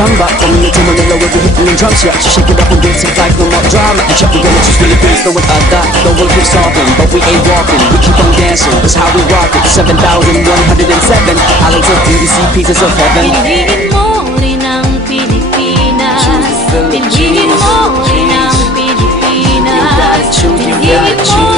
samba. Coming into Manila, we'll be hitting them drums, yeah. So shake it up and dance it like no more drama. And check, we're gonna choose really things, throwing a dot. The world keeps talking, but we ain't walking. We keep on dancing, that's how we rock it. 7,107 islands of DDC, pieces of heaven. Piliin mo rin ang Pilipinas. Piliin mo rin ang Pilipinas. Piliin mo